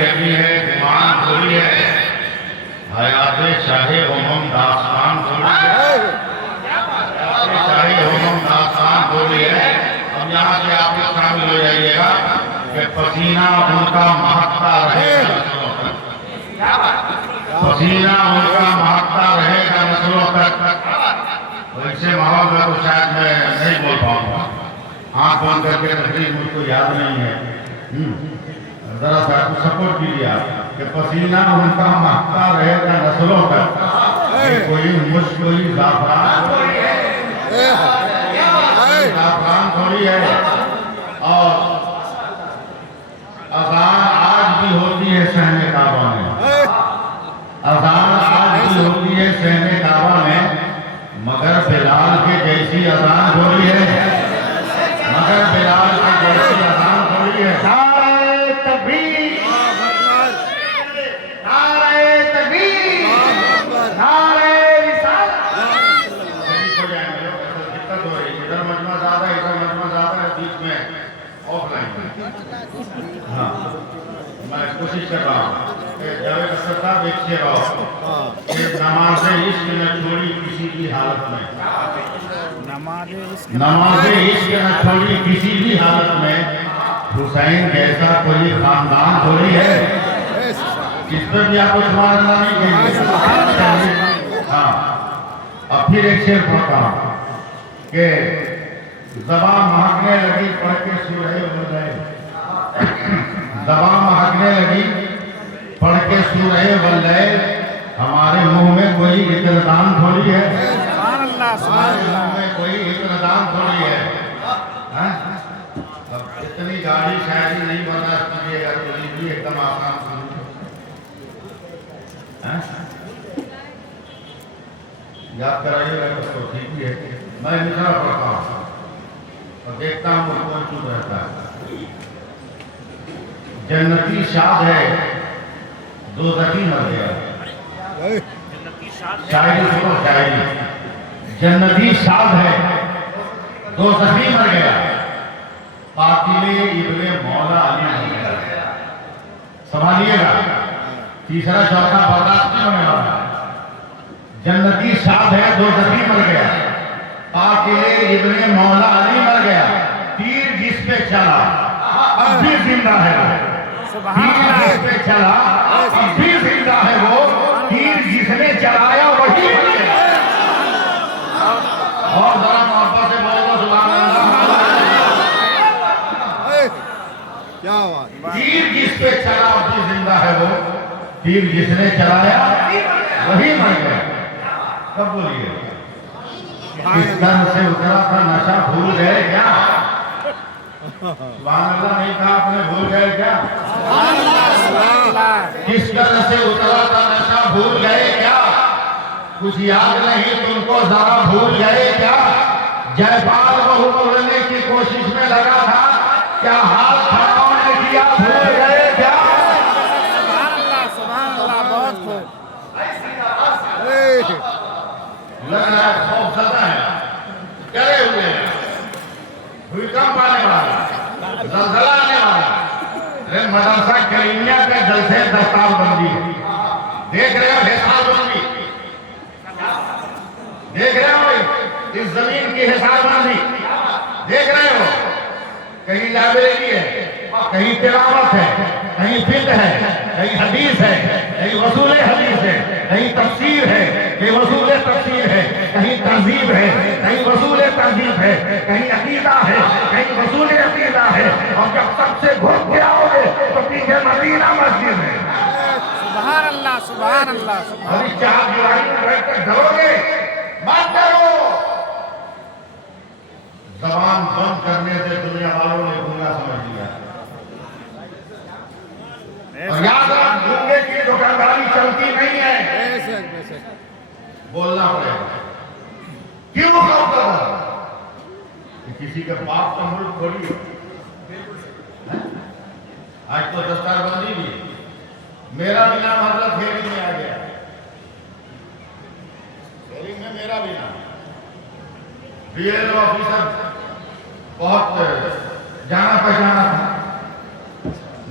یقین ہے گمان تھوڑی ہے، حیات شاہ امم داستان تھوڑی ہے، شاہ امم داستان تھوڑی ہے۔ اب یہاں سے آپ لوگ شامل ہو جائیے گا کہ پسینہ ان کا مہکتا رہے گا نسلوں تک، پسینہ ان کا مہکتا رہے گا نسلوں تک۔ ایسے ماحول میں تو شاید میں نہیں بول پاؤں گا، آنکھ بند کر کے تقریر مجھ کو یاد نہیں ہے۔ ذرا سا سپورٹ کیجیے آپ کہ پسینہ ان کا مہکتا رہے گا نسلوں تک۔ یہ کوئی مشک کوئی زعفران تھوڑی ہے، زعفران تھوڑی ہے۔ اور اذان آج بھی ہوتی ہے صحن کعبہ میں، اذان آج بھی ہوتی ہے صحن کعبہ میں، مگر بلال کے جیسی اذان تھوڑی ہے، مگر بلال کے جیسی اذان تھوڑی ہے۔ میں کوشش کر رہا ہوں کہ جاوید اختر صاحب ایک شعر آؤ کہ نماز عشق نہ چھوڑی کسی بھی حالت میں، نماز عشق نہ چھوڑی کسی بھی حالت میں، حسین جیسا کوئی خاندان تھوڑی ہے۔ اس پر بھی آپ کو تمہارا نہیں کہیں گے۔ ہاں، اب پھر ایک شعر پڑھتا ہوں کہ زبان مہکنے لگی پڑھ کے سورہ واللیل، زبان مہکنے لگی پڑھ کے سورہ واللیل، ہمارے منہ میں کوئی اطردان تھوڑی ہے، ہمارے منہ میں کوئی اطردان تھوڑی ہے۔ اب اتنی گاڑی شاعری نہیں برداشت کیجیے گا تو لیجیے ایک دم آسان سنو۔ یاد کرائیے گا تو ٹھیک بھی ہے۔ میں مصرع پڑھتا ہوں اور دیکھتا ہوں وہ کون چپ رہتا ہے۔ جنتی شاد ہے دوزخی مر گیا، شاعری سنو شاعری۔ جنتی شاد ہے دوزخی مر گیا، قاتل ابن مولا علی مر گیا۔ سنبھالیے گا، تیسرا چوتھا برداشت نہیں ہونے والا۔ جنتی شاد ہے دوزخی مر گیا، قاتل ابن مولا علی مر گیا، تیر جس پہ چلا اب بھی زندہ ہے وہ، تیر جس پہ چلا اب بھی زندہ ہے وہ، تیر جس نے چلایا وہی مر گیا۔ اور ذرا محبت سے بولو سبحان اللہ۔ تیر جس پہ چلا اب بھی زندہ ہے وہ، تیر جس نے چلایا وہی مر گیا۔ کب بولیے؟ کس طرح سے اترا تھا نشہ بھول گئے کیا؟ سبحان اللہ نہیں کہا آپ نے، بھول گئے کیا؟ کس طرح سے اترا تھا نشہ بھول گئے کیا؟ کچھ یاد نہیں تم کو ذرا بھول گئے کیا؟ جے پال بہو بولنے کی کوشش میں لگا تھا، کیا حال کھڑاؤں نے کیا بھول گئے کیا؟ لگ رہا ہے خوف زدہ ہے، ڈرے ہوئے ہیں، بھوکمپ آنے والا، زلزلہ آنے والا۔ مدرسہ کریمیہ کا جلسے دستار بندی ہے، دیکھ رہے ہو حساب بندی، دیکھ رہے ہو اس زمین کی حساب بندی، دیکھ رہے ہو کہیں لائبریری ہے، کہیں تلاوت ہے، کہیں فقہ ہے، کہیں حدیث ہے، کہیں وصول حدیث ہے، کہیں تفسیر ہے، کہیں وصول تفسیر ہے، کہیں تہذیب ہے، کہیں وصول تہذیب ہے، کہیں عقیدہ ہے، کہیں وصول عقیدہ ہے۔ اور جب سب سے گھس گیا ہوگے تو پیچھے مدینہ مسجد ہے۔ سبحان اللہ سبحان اللہ۔ اور اس چار دیواری میں بیٹھ کر ڈرو گے؟ مت ڈرو۔ زبان بند کرنے سے دنیا والوں نے گنگا سمجھ لیا۔ اور یاد رکھ، گنگے کی دکانداری چلتی نہیں ہے، بولنا پڑے گا۔ کیوں خوف کر رہا؟ کہ کسی کے باپ کا ملک تھوڑی ہے۔ آج تو دستار بندی بھی ہے، میرا بھی نام حضرت ہیرنگ میں آ گیا، ہیرنگ میں میرا بھی نام، ڈی ایل او آفیسر بہت جانا پہچانا تھا،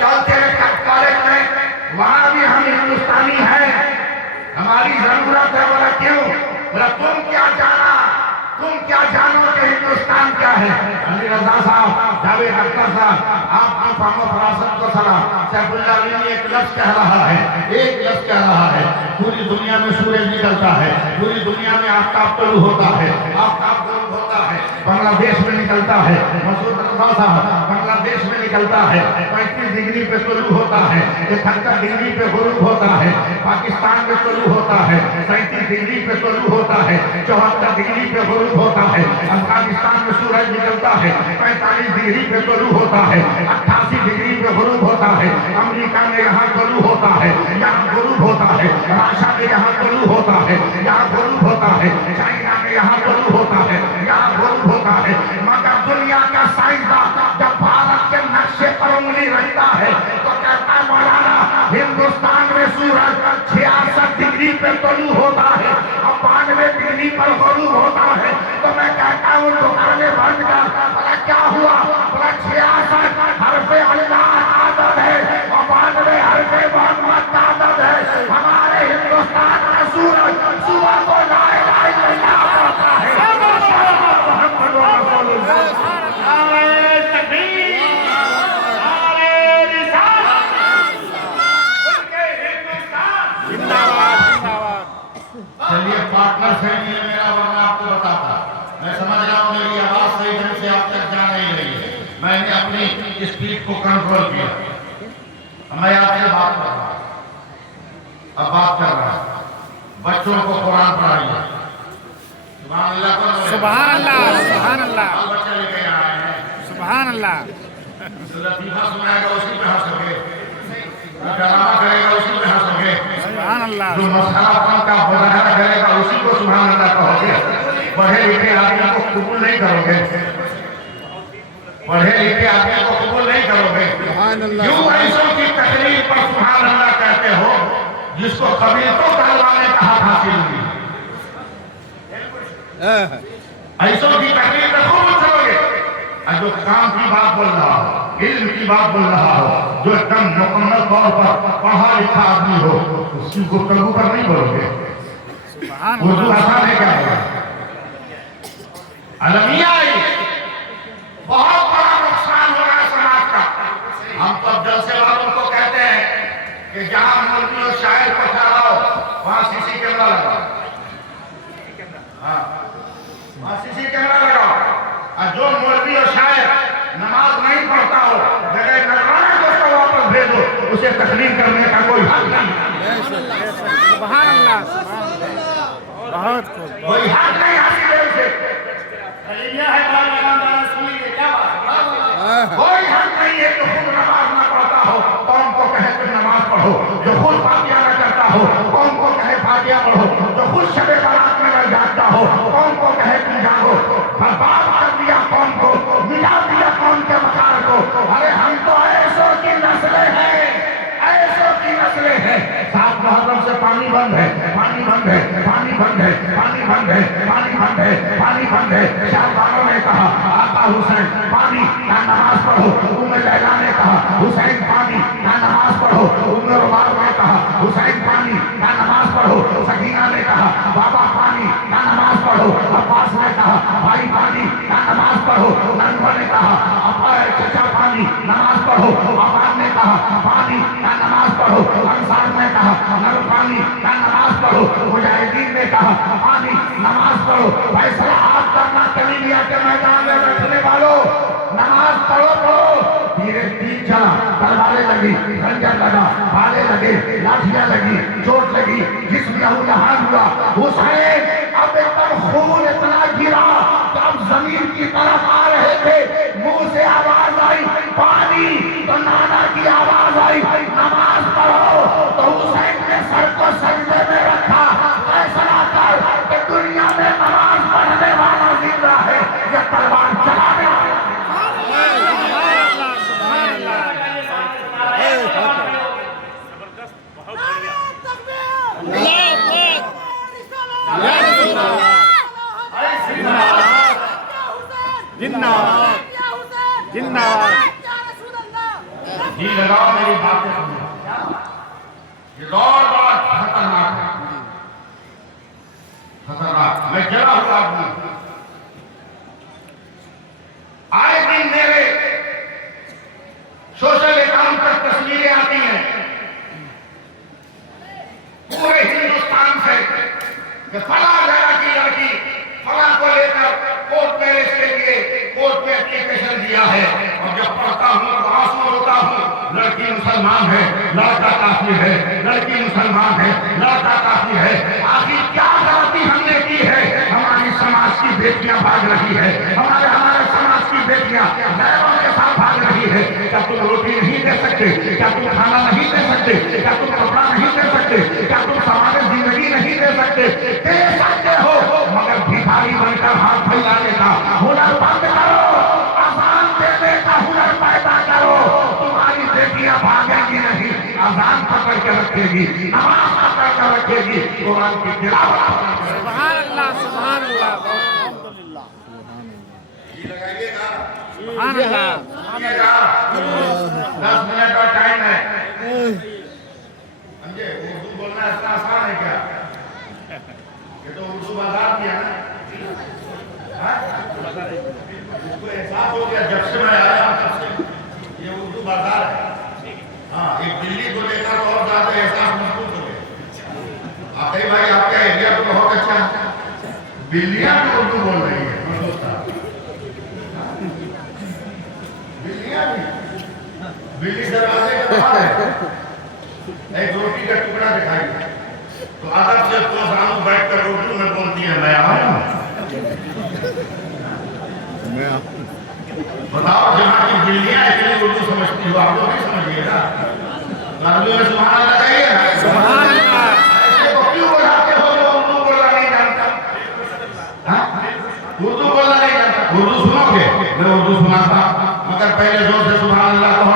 چلتے کالج میں وہاں بھی ہم ہندوستانی ہیں، ہماری ضرورت ہے۔ بولا کیوں؟ بولا تم کیا جانا، تم کیا جانو کہ ہندوستان کیا ہے؟ علی رضا صاحب، جاوید اختر صاحب، آپ کی فہم و فراست کو سلام۔ سیف اللہ علی ایک لفظ کہہ رہا ہے، ایک لفظ کہہ رہا ہے، پوری دنیا میں سورج نکلتا ہے، پوری دنیا میں آفتاب طلوع ہوتا ہے، آفتاب غروب ہوتا ہے، بنگلہ دیش میں نکلتا ہے، مسعود رضا صاحب بنگلہ دیش میں نکلتا ہے، 35 ڈگری پہ طلوع ہوتا ہے، 71 ڈگری پہ غروب ہوتا ہے، پاکستان میں طلوع ہوتا ہے، 37 ڈگری پہ طلوع ہوتا ہے، 74 ڈگری پہ غروب ہوتا ہے، افغانستان میں سورج نکلتا ہے، 45 ڈگری پہ طلوع ہوتا ہے، 88 ڈگری پہ غروب ہوتا ہے، امریکہ میں یہاں طلوع ہوتا ہے، یہاں غروب ہوتا ہے، راشا میں یہاں طلوع ہوتا ہے، یہاں غروب ہوتا ہے، چائنا میں یہاں طلوع ہوتا ہے، یہاں غروب ہوتا ہے۔ مگر دنیا کا سائنسداں جب بھارت کے نقشے پر انگلی رکھتا ہے تو کہتا ہے مولانا ہندوستان میں سورج 66 ڈگری پہ طلوع ہوتا ہے اور 92 ڈگری پر غروب ہوتا ہے۔ تو میں کہتا ہوں دکانیں بند کر، بولا کیا ہوا؟ بولا 66 حرف اللہ عدد ہے اور 92 حرف محمد عدد ہے۔ ہمارے ہندوستان کا سورج صبح کو لا الہ الا اللہ پڑھتا ہے، محمد رسول اللہ۔ نعرہ تکبیر، نعرہ رسالت، ملک ہندوستان زندہ باد زندہ باد۔ چلیے پارٹنر سے نہیں ہے میرا، ورنہ آپ کو بتاتا۔ میں سمجھ رہا ہوں میری آواز صحیح ڈھنگ سے آپ تک جا نہیں رہی ہے، میں نے اپنی اسپیڈ کو کنٹرول کیا۔ میں آپ سے بات کر رہا ہوں، اب بات کر رہا ہوں بچوں کو قرآن پڑھائیے۔ سبحان اللہ کو سبحان اللہ، سبحان اللہ، بچے لے کے آئے ہیں، سبحان اللہ۔ لطیفہ سنائے گا اسی پہ ہنس سکے، ڈرامہ کرے گا اسی پہ ہنس سکے، سبحان اللہ، جو مسئلہ اپن کا مظاہرہ کرے گا اسی کو سبحان اللہ کہو گے۔ پڑھے لکھے آدمی کو قبول نہیں کرو گے، پڑھے لکھے آدمی کو قبول نہیں کرو گے۔ کیوں ایسوں کی تقریر پر سبحان اللہ کہتے ہو جس کو قبیلتوں کہلوانے کا حق حاصل ہوئی؟ ایسوں کی تقریر میں خوب چلو گے، اور جو کام کی بات بول رہا ہو، علم کی بات بول رہا ہو، جو ایک دم مکمل طور پر پڑھا لکھا آدمی ہو، اس کی گفتگو پر نہیں بولو گے۔ سبحان اردو اللہ، آسان ہے کیا ہوگا؟ المیہ آئی، بہت بڑا نقصان ہو رہا ہے سماج کا۔ ہم تو اب جلسے والوں کو کہتے ہیں کہ جہاں مولوی اور شاعر کو ٹھہراؤ وہاں سی سی کیمرہ لگاؤ، وہاں سی سی کیمرہ لگاؤ، اور جو مولوی اور شاعر نماز نہیں پڑھتا ہو جگہ نظرانے کو اس کو واپس بھیجو، اسے تقریر کرنے کا کوئی حق نہیں، سبحان اللہ، سبحان اللہ، بہت خوب۔ کوئی حق نہیں حاصل ہے اسے۔ کوئی حق نہیں ہے جو خود نماز نہ پڑھتا ہو قوم کو کہے کہ نماز پڑھو، جو خود فاتحہ نہ کرتا ہو قوم کو کہے فاتحہ پڑھو، جو خود شب برات میں نہ جاگتا ہو قوم کو کہے کہ جاگو۔ برباد کر دیا قوم کو، مٹا دیا قوم کے وقار کو۔ ارے ہم تو ایسوں کی نسلیں ہیں، ایسوں کی نسلیں ہیں۔ 7 محرم سے پانی بند ہے، پانی بند ہے، پانی بند ہے، پانی بند ہے، پانی بند ہے، پانی بند ہے۔ شاہبانوں نے کہا آقا حسین پانی نہ نماز پڑھو، ام لیلا نے کہا حسین پانی نہ نماز پڑھو، ام رباب نے کہا حسین پانی نہ نماز پڑھو، سکینہ نے کہا بابا پانی نہ نماز پڑھو، عباس نے کہا بھائی پانی نہ نماز پڑھو، ننگو نے کہا چچا پانی نماز پڑھو، عباد نے کہا پانی نہ نماز پڑھو، انصار نے کہا نر پانی نہ نماز پڑھو، مجاہدین نے کہا پانی نماز پڑھو۔ فیصلہ آپ کرنا کلیمیا کے میدان میں بیٹھنے والوں، نماز پڑھو پڑھو۔ دھیرے تیر چلا، تلواریں لگی، خنجر لگا، بھالے لگے، لاٹھیاں لگی، چوٹ لگی، جسم لہولہان ہوا۔ حسین اب ایک دم خون اتنا گرا کہ اب زمین کی طرف آ رہے تھے، منہ سے آواز آئی پانی، تو نانا کی آواز آئی نماز پڑھو۔ تو حسین نے سر کو سجدے میں رکھا، فیصلہ کر کہ دنیا میں نماز پڑھنے والا زندہ ہے یا تلوار چلانے والا۔ زندہ جی لگاؤ میری باتیں سنو. یہ دور بڑا خطرناک ہے, خطرناک. میں جڑا ہوا آدمی, آئے دن میرے سوشل اکاؤنٹ پر تصویریں آتی ہیں پورے ہندوستان سے کہ فلاں جگہ کی لڑکی فلاں کو لے کر کورٹ میرج کے لیے کورٹ میں اپلیکیشن دیا ہے, اور جب پڑھتا ہوں تو آنسو روتا ہوں. لڑکی مسلمان ہے, لڑکا کافر ہے, لڑکی مسلمان ہے, لڑکا کافر ہے. آخر کیا غلطی ہم نے کی ہے؟ ہماری سماج کی بیٹیاں بھاگ رہی ہے, ہمارے سماج کی بیٹیاں غیروں کے ساتھ بھاگ رہی ہے. کیا تم روٹی نہیں دے سکتے؟ کیا تم کھانا نہیں دے سکتے؟ کیا تم کپڑا نہیں دے سکتے؟ کیا تم سوال زندگی نہیں دے سکتے؟ دے سکتے ہو, مگر بھکاری بن کر ہاتھ پھیلانے کا ہنر بند کرو, اذان دینے کا ہنر پیدا کرو. تمہاری بیٹیاں بھاگیں گی نہیں, اذان پکڑ کے رکھے گی, نماز پکڑ کے رکھے گی, قرآن کی تلاوت. سبحان اللہ, سبحان اللہ, الحمدللہ, لگائیے گا, سبحان اللہ. 10 منٹ کا ٹائم ہے. سمجھے, اردو بولنا اتنا آسان ہے کیا؟ یہ تو اردو بازار کیا نا, اس کو احساس ہو گیا جب سے میں آیا ہوں تب سے یہ اردو بازار ہے. ہاں, ایک دلی کو لے کر اور زیادہ احساس محسوس ہو گیا. آخری بھائی آپ کا ایریا تو بہت اچھا ہے, بلیاں بھی اردو بول رہی ہے. بلیاں بھی, بلی دروازے کے باہر ہے, ایک روٹی کا ٹکڑا دکھائی تو ادب سے تو سامنے بیٹھ کر اردو میں بولتی ہے میں آیا ہوں. بتاؤ جہاں کی بلیاں اتنی اردو سمجھتی ہو, آپ لوگ نہیں سمجھیے گا. اردو میں سبحان اللہ کہیے, سبحان اللہ. ایسے کو کیوں بلاتے ہو جو اردو بولنا نہیں جانتا؟ اردو بولنا نہیں جانتا. اردو سنو گے, میں اردو سناتا, مگر پہلے زور سے سبحان اللہ کہو.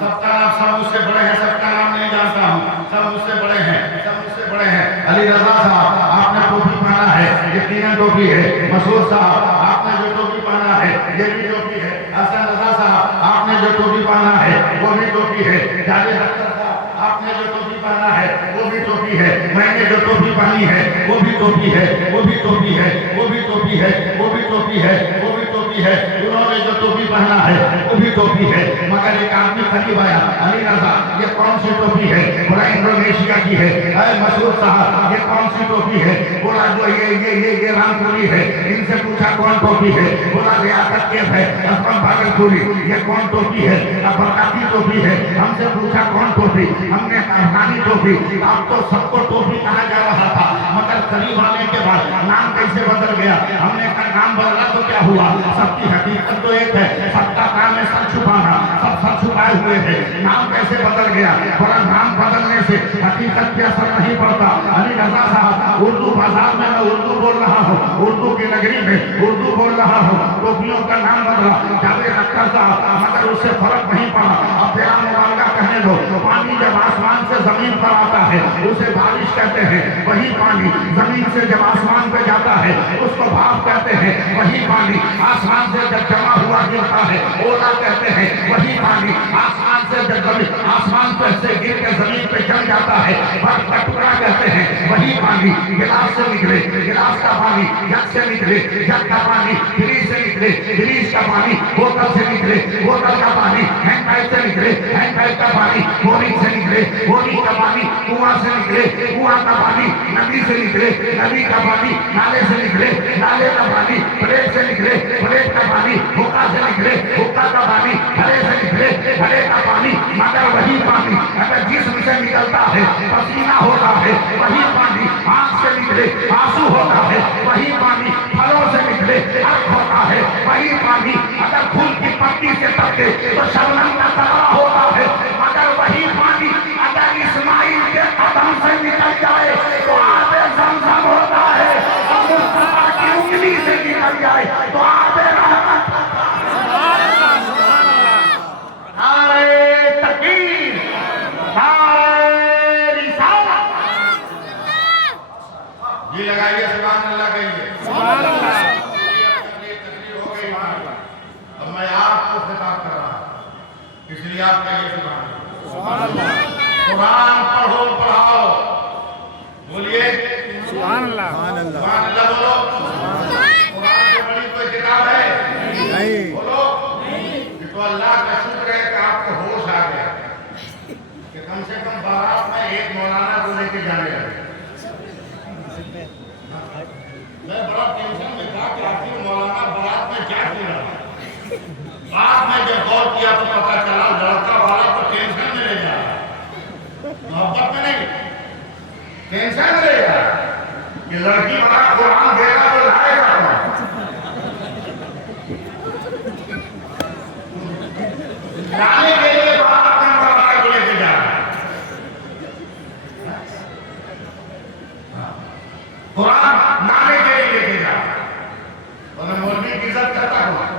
سب کا نام, سب مجھ سے بڑے ہیں, سب کا نام نہیں جانتا ہوں, سب مجھ سے بڑے ہیں, سب مجھ سے بڑے ہیں. علی رضا صاحب آپ نے ٹوپی پہنا ہے, یقیناً ٹوپی ہے. مسعود صاحب آپ نے جو ٹوپی پہنا ہے یہ بھی ٹوپی ہے. حسن رضا صاحب آپ نے جو ٹوپی پہنا ہے وہ بھی ٹوپی ہے. جاوید اختر صاحب آپ نے جو ٹوپی پہنا ہے وہ بھی ٹوپی ہے. میں نے جو ٹوپی پہنی ہے وہ بھی ٹوپی ہے, وہ بھی ٹوپی ہے, وہ بھی ٹوپی ہے, وہ بھی ٹوپی ہے, وہ بھی ٹوپی ہے. انہوں نے جو ٹوپی پہنا ہے وہ بھی ٹوپی ہے. مگر ایک آدمی قریب آیا, علی رضا یہ کون سی ٹوپی ہے؟ بولا انڈونیشیا کی ہے. اے مسعود صاحب یہ کون سی ٹوپی ہے؟ بولا جو یہ رامپوری ہے. ان سے پوچھا کون ٹوپی ہے؟ بولا ریاست کیف ہے, اسلم بھاگلپوری. یہ کون ٹوپی ہے؟ برکاتی ٹوپی ہے. ہم سے پوچھا کون ٹوپی؟ ہم نے کہا افغانی ٹوپی. اب تو سب کو ٹوپی کہا جا رہا تھا, مگر قریب آنے کے بعد نام کیسے بدل گیا؟ ہم نے کہا نام بدلا تو کیا ہوا, سب کی حقیقت تو ایک ہے, سب کا کام ہے سر چھپانا, سب سر چھپائے ہوئے ہیں. نام کیسے بدل گیا؟ بڑا نام بدلنے سے حقیقت پہ اثر نہیں پڑتا. علی رضا صاحب اردو بازار میں اردو بول رہا ہوں, اردو کی نگری میں اردو بول رہا ہوں, ٹوپیوں کا نام بدلا. جاوید اختر صاحب مگر اس سے فرق نہیں پڑا. اب تیرا مبالغہ کہنے دو. پانی جب آسمان سے زمین پر آتا ہے اسے بارش کہتے ہیں, وہی پانی زمین سے جب آسمان پہ جاتا ہے اس کو بھاپ کہتے ہیں. وہی پانی آسمان سے جب جمع ہوا گرتا ہے اولا کہتے ہیں. وہی پانی آسمان سے جب آسمان پہ سے گر کے زمین پہ جم جاتا ہے برف کا ٹکڑا کہتے ہیں. وہی پانی گلاس سے نکلے, گلاس کا پانی جگ سے نکلے, جگ کا پانی فریج سے نکلے, فریج کا پانی بوتل سے نکلے, بوتل کا پانی ہینڈ پائپ سے نکلے, ہینڈ پائپ کا پانی بورنگ سے نکلے, بورنگ کا پانی کنواں سے نکلے, کنواں کا پانی ندی سے نکلے, ندی کا پانی نالے سے نکلے, نالے کا پانی پلیٹ سے نکلے, پلیٹ کا پانی حقہ سے نکلے, حقہ کا پانی گھڑے سے نکلے, گھڑے کا پانی. مگر وہی پانی اگر جسم سے نکلتا ہے پسینہ ہوتا ہے, وہی پانی آنکھ سے نکلے آنسو ہوتا ہے, وہی پانی پھلوں سے نکلے ارق ہوتا ہے, وہی پانی اگر پھول کی پتی سے تپے تو شبنم کا طرح ہوتا ہے, مگر وہی پانی اگر اسماعیل کے قدم سے نکل جائے تو آب زمزم ہوتا ہے, اور مصطفیٰ کی انگلی سے نکل جائے تو آب رحمت. نعرہ تکبیر, نعرہ رسالت. جی لگائیے سبحان اللہ کہیے. سبحان اللہ. تقریر ہو گئی. اب میں آپ کو خطاب کر رہا ہوں، اس لیے آپ کہیے سبحان اللہ۔ قرآن پڑھو پڑھاؤ، بولیے سبحان اللہ سبحان اللہ بولو۔ قرآن سے بڑی کوئی کتاب ہے؟ نہیں بولو۔ یہ تو اللہ کا شکر ہے کہ آپ کو ہوش آ گیا کہ کم سے کم بارات میں ایک مولانا کو لے کے جانے لگے۔ میں بڑا ٹینشن میں تھا کہ آخر مولانا بارات میں جا کیوں رہا۔ بعد میں جب غور کیا تو پتا چلا لڑکا والا تو ٹینشن میں لے جا رہا، محبت میں نہیں، ٹینشن میں لے جا رہا کہ لڑکی بڑا قرآن دے گا تو لائے گا لانے کے لیے بارات میں مولانا کو لے کے جا رہا ہے۔ قرآن لانے کے لیے لے کے جا رہا ہے۔ اور میں مولوی کی عزت کرتا ہوں،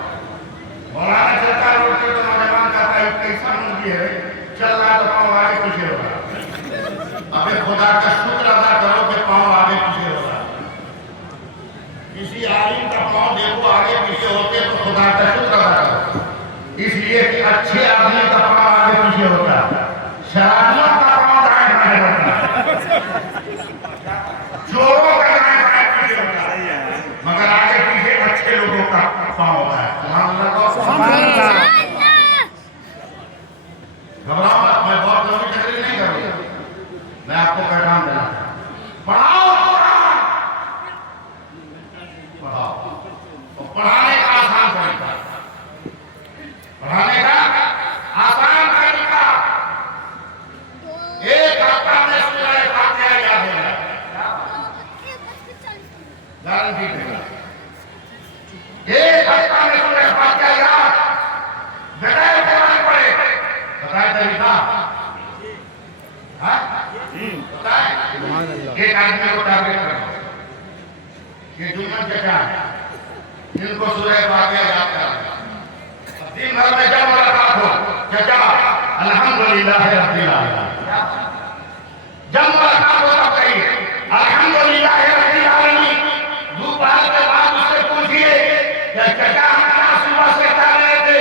مولانا چلتا روڈ پہ تو نوجوان کہتا ہے کیسا مولوی ہے، چل رہا تو پاؤں آگے پیچھے ہو رہا۔ ابے خدا کا شکر ادا کرو کہ پاؤں آگے پیچھے ہو رہا۔ کسی عالم کا پاؤں دیکھو آگے پیچھے ہوتے تو خدا کا شکر ادا کرو، اس لیے کہ اچھے آدمی کا پاؤں آگے پیچھے ہوتا ہے، شرابیوں کا پاؤں دائیں بائیں ہوتا ہے، چوروں کا دائیں بائیں پیچھے ہوتا ہے، مگر آگے پیچھے اچھے لوگوں کا پاؤں ہوتا ہے۔ سبحان اللہ کو سبحان اللہ گھبراؤ مت، میں بہت لمبی تقریر نہیں کروں گا، میں آپ کو پیغام دینا چاہتا ہوں۔ پڑھاؤ قرآن، پڑھاؤ، اور پڑھانے کا آسان طریقہ، پڑھانے کا آسان طریقہ ایک ہفتہ میں سورہ فاتحہ یاد ہے گارنٹی دے گا۔ ایک ہفتہ میں سورہ فاتحہ یاد بغیر قرآن پڑھے، بتائے طریقہ؟ ہاں بتائے؟ ایک آدمی کو ٹارگیٹ کرو، یہ جمعہ چچا ہے، جن کو سورہ فاتحہ یاد کرنا، دن بھر میں جب ملاقات ہو، چچا الحمدللہ رب العالمین، جب ملاقات ہو تب کہیے الحمدللہ رب العالمین۔ دوپہر کے بعد اس سے پوچھئے کہ چچا ہمارا صبح سے کیا رہے تھے،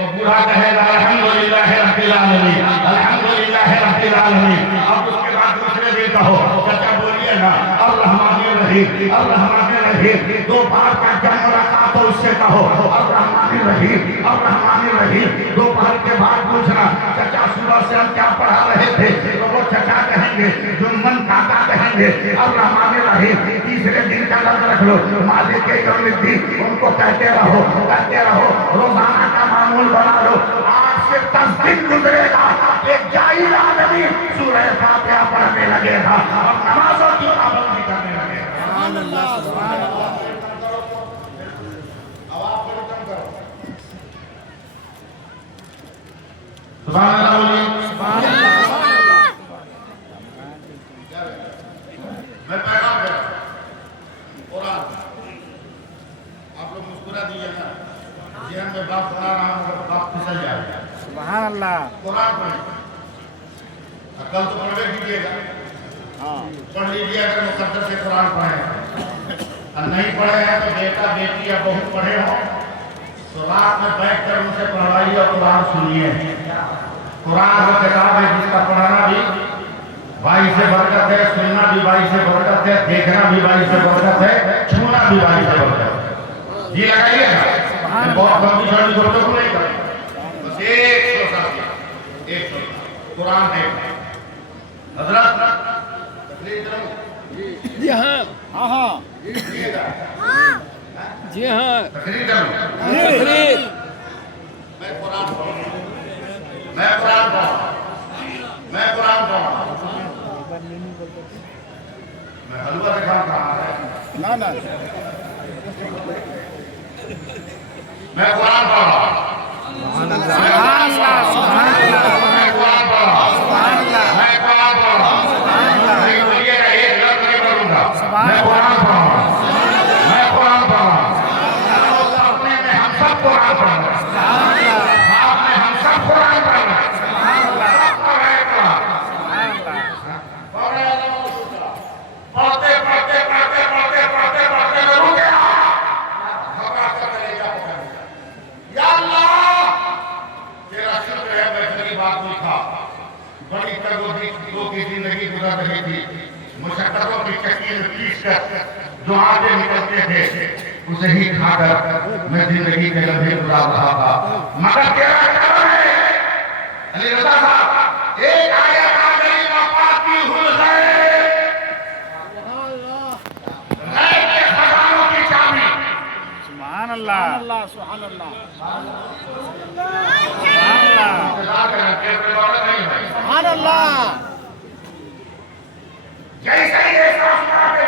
وہ بوڑھا کہے گا الحمدللہ رب العالمین، الحمدللہ رب العالمین۔ اب اس کے بعد دوسرے دن کہو، چچا بولیے نا الرحمن الرحیم، الرحمن الرحیم۔ دو بار کا جب ملاقات ہو اس سے کہو الرحمن الرحیم، الرحمن الرحیم۔ دوپہر کے بعد پوچھنا چچا صبح سے ہم کیا پڑھا رہے تھے، تو وہ چچا کہیں گے جنمن کاکا کہیں گے الرحمن الرحیم۔ تیسرے دن کا لفظ رکھ لو مالک یوم الدین، ان کو کہتے رہو روزانہ کا معمول بنا لو۔ 8 سے 10 دن گزرے گا، ایک جاہل آدمی سورہ فاتحہ پڑھنے لگے گا اور نمازوں کی پابندی کرنے لگے گا۔ سبحان اللہ سبحان اللہ سبحان اللہ بولیے سبحان اللہ میں پیغام کر رہا ہوں قرآن، آپ لوگ مسکرا دیجیے نا، ذہن میں بات سنا رہا ہوں اگر بات پھسل جائے گا۔ سبحان اللہ قرآن پڑھیں، کل تو پڑھے کیجیے گا، پڑھ لیجیے اگر مقدس سے قرآن پڑھیں، اور نہیں پڑھے ہیں تو بیٹا بیٹی یا بہت پڑھے ہوں تو رات میں بیٹھ کر ان سے پڑھائیے اور قرآن سنیے۔ قرآن وہ کتاب ہے جس کا پڑھنا بھی بھائی سے برکت ہے، سننا بھی بھائی سے برکت ہے، دیکھنا بھی بھائی سے برکت ہے، چھونا بھی بھائی سے برکت ہے۔ جی لگائیے گا، میں بہت لمبی چوڑی گفتگو نہیں کروں، بس ایک سو قرآن دیکھیں۔ حضرت تقریر کروں؟ جی ہاں ہاں ہاں دیکھیے گا، جی ہاں تقریر کروں؟ تقریر میں قرآن پڑھوں، میں قرآن پڑھوں، میں قرآن پڑھوں، میں حلوہ دکھاؤں کہاں ہے؟ نہ نہ میں قرآن پڑھ رہا ہوں، سبحان اللہ سبحان اللہ میں قرآن پڑھ رہا ہوں، سبحان اللہ میں قرآن پڑھ رہا ہوں، سبحان اللہ نہیں بولیے گا ایک لفظ نہیں پڑھوں گا، سبحان میں قرآن پڑھ رہا ہوں، میں قرآن پڑھ رہا ہوں۔ اپنے میں ہم سب قرآن پڑھ رہے ہیں، سبحان اللہ آپ میں ہم سب قرآن پڑھ رہے ہیں، سبحان اللہ سب پڑھ رہے ہیں قرآن۔ سبحان اللہ پڑھتے پڑھتے پڑھتے پڑھتے پڑھتے پڑھتے میں رک گیا، گھبرا کر کلیجہ پکڑ لیا، یا اللہ زندگی گزر رہی تھی، مشقتوں کی چکی میں پیس کر جو آگے نکلتے تھے اسے ہی کھا کر میں زندگی کے لمحے گزار رہا تھا۔ مگر تیرا کرم ہے علی رضا صاحب، ایک آیت آ گئی مفاتیح الغیب، غیب کے خزانوں کی چابی۔ سبحان اللہ سبحان اللہ سبحان اللہ۔ جیسے ہی احساس ہوا کہ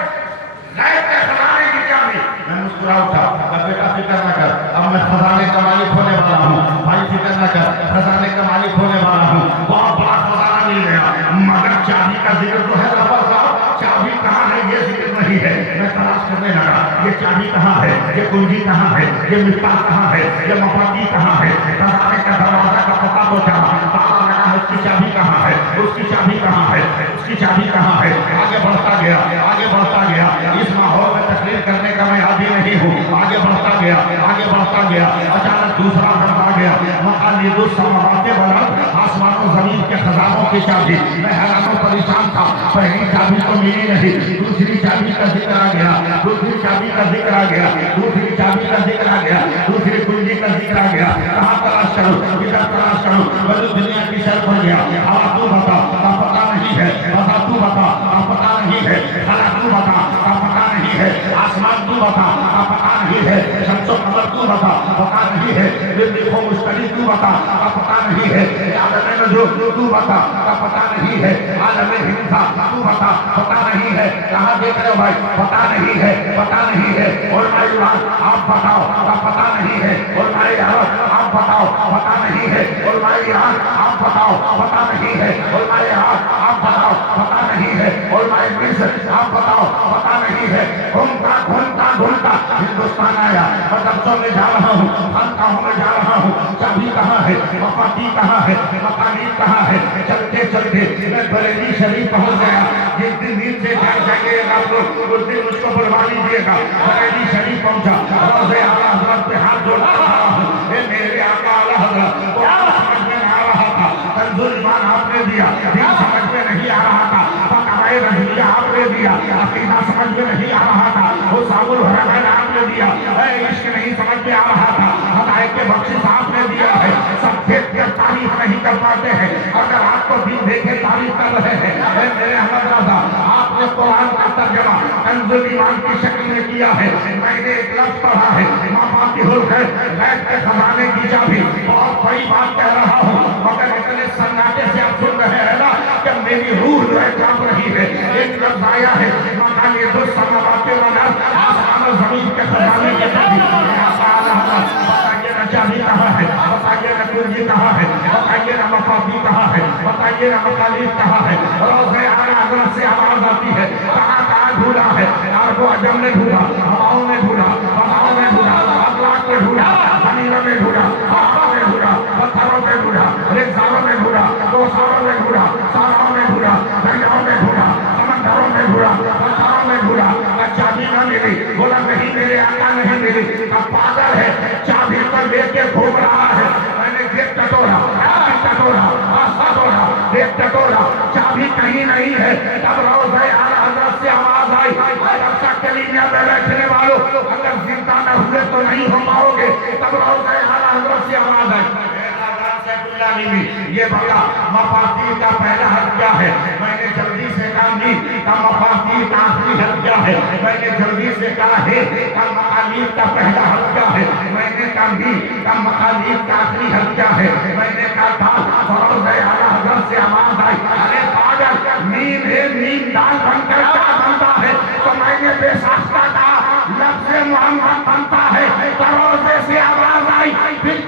غیب کے خزانے کی چابی، میں مسکرا اٹھا، اب بیٹا فکر نہ کر، اب میں خزانے کا مالک ہونے والا ہوں۔ بھائی فکر نہ کر، خزانے کا مالک ہونے والا ہوں۔ بہت بڑا خزانہ مل گیا، مگر چابی کا ذکر تو ہے ظفر صاحب، چابی کہاں ہے یہ ذکر نہیں ہے۔ میں تلاش کرنے لگا، یہ چابی کہاں ہے، یہ کنجی کہاں ہے، یہ مفتاح کہاں ہے، یہ مفاتیح کہاں ہے۔ خزانے کا دروازہ کا پتہ تو چلا، پتہ لگا اس کی چابی کہاں ہے، اس کی چابی کہاں ہے، اس کی چابی کہاں ہے۔ آگے بڑھتا گیا، آگے بڑھتا گیا، اس ماحول میں تقریر کرنے کا میں عادی نہیں ہوں۔ آگے بڑھتا گیا، آگے بڑھتا گیا، اچانک دوسرا خط آ گیا، مقالید السماوات والارض، آسمان و زمین کے خزانوں کی چابی۔ میں حیران و پریشان تھا، پہلی چابی تو ملی نہیں، دوسری چابی کا ذکر آ گیا، دوسری چابی کا ذکر آ گیا، دوسری چابی کا ذکر آ گیا، دوسری کنجی کا ذکر آ گیا۔ کہاں تلاش کروں، کدھر تلاش کروں، میں دنیا کی سر پر گیا۔ اب تو بتا، پتہ نہیں ہے، بتا تو بتا، پتہ نہیں ہے، خلا تو بتا، پتہ نہیں ہے، آسمان تو بتا، پتہ نہیں ہے، شمس و قمر تو بتا، پتہ نہیں ہے، دیکھو مشتری تو بتا، پتہ نہیں ہے، عالم نجوم تو بتا، پتہ نہیں ہے، عالم ہندسہ تو بتا، پتہ نہیں ہے، کہاں دیکھ رہے ہو بھائی، پتہ نہیں ہے، پتہ نہیں ہے، علماء ایران آپ بتاؤ، پتہ نہیں ہے، علماء عرب آپ بتاؤ، پتہ نہیں ہے، علماء ایران آپ بتاؤ، پتہ نہیں ہے، علماء عراق آپ بتاؤ، پتہ نہیں ہے، علماء مصر آپ بتاؤ، پتہ نہیں ہے۔ گھومتا گھومتا گھومتا ہندوستان آیا، مدرسوں میں جا رہا ہوں، خانقاہوں میں جا رہا ہوں، چابی کہاں ہے، مفاتیح کہاں ہے، مقالید کہاں ہے۔ چلتے چلتے میں بریلی شریف پہنچ گیا۔ جس دن نیند سے جاگ جائیے گا آپ لوگ، اس دن مجھ کو بلوا لیجیے گا۔ بریلی شریف پہنچا، روضہ اعلیٰ حضرت پہ ہاتھ جوڑ رہا ہوں، اے میرے آقا اعلیٰ حضرت، وہ سمجھ میں نہ آ رہا تھا، کنز ایمان آپ نے دیا، دین سمجھ میں نہیں آ رہا تھا، فقہائے رضویہ آپ نے دیا، عقیدہ سمجھ میں نہیں آ رہا تھا، حسام الحرمین آپ نے دیا، عشق نہیں سمجھ میں آ رہا تھا، ہدایت کے بخشش آپ نے دیا ہے۔ سب دیکھ کر تعریف نہیں کر پاتے ہیں، اگر آپ کو دین دیکھے تعریف کر رہے ہیں۔ اے میرے احمد رضا، آپ نے قرآن کا ترجمہ کنز ایمان کی شکل میں کیا ہے۔ میں نے ایک لفظ پڑھا ہے، مفاتیح الغیب، غیب کے خزانے کی چابی۔ بہت بڑی بات کہہ رہا ہوں، مگر اتنے سناٹے سے آپ سن رہے ہیں نا کہ میری روح جو ہے کانپ رہی ہے۔ ایک لفظ آیا ہے، مقالید السماوات والارض، آسمان و زمین کے خزانے کی چابی۔ بتائیے نا چابی کہاں ہے، بتائیے نا کنجی کہاں ہے، بتائیے نا مفاتیح کہاں ہے، بتائیے نا مقالید کہاں ہے۔ روضہ اعلیٰ حضرت سے آواز آتی ہے، کہاں کہاں ڈھونڈا ہے، عرب و عجم نے ڈھونڈا، ہواؤں میں ڈھونڈا، ہواؤں میں ڈھونڈا، افلاک میں ڈھونڈا، زمینوں میں ڈھونڈا، پہاڑوں میں ڈھونڈا، پتھروں میں ڈھونڈا، ریگزاروں میں ڈھونڈا، کوساروں میں ڈھونڈا، ساراؤں میں ڈھونڈا، دریاؤں میں ڈھونڈا، سمندروں میں ڈھونڈا، پتھروں میں ڈھونڈا، چابی نہ ملی۔ بولا نہیں میرے آقا نہیں ملی، اب پاگل ہے، چابی پر لے کے گھوم رہا ہے۔ میں نے گیٹ ٹٹولا، ٹٹولا، راستہ توڑا، گیٹ ٹٹولا، چابی کہیں نہیں ہے۔ تب روضہ اعلیٰ حضرت سے آواز آئی، رقصہ کلیمہ میں بیٹھنے والوں، اگر زندہ نہ ہوئے تو نہیں ہو پاؤ گے۔ تب روضہ اعلیٰ حضرت سے آواز آئی، یہ بتا مفاتیح کا پہلا حرف کیا ہے؟ میں نے جلدی سے کہا نہیں، کا مفاتیح کا آخری حرف کیا ہے؟ میں نے جلدی سے کہا ہے، کا مقالید کا پہلا حرف کیا ہے؟ میں نے کہا نہیں، کا مقالید کا آخری حرف کیا ہے؟ میں نے کہا تھا، روضہ اعلیٰ حضرت سے آواز آئی، ارے پاگل، میم ہے، میم دال بن کر کیا بنتا ہے؟ تو میں نے بے ساختہ کہا، لفظ محمد بنتا ہے۔ روضے سے آواز آئی، پھر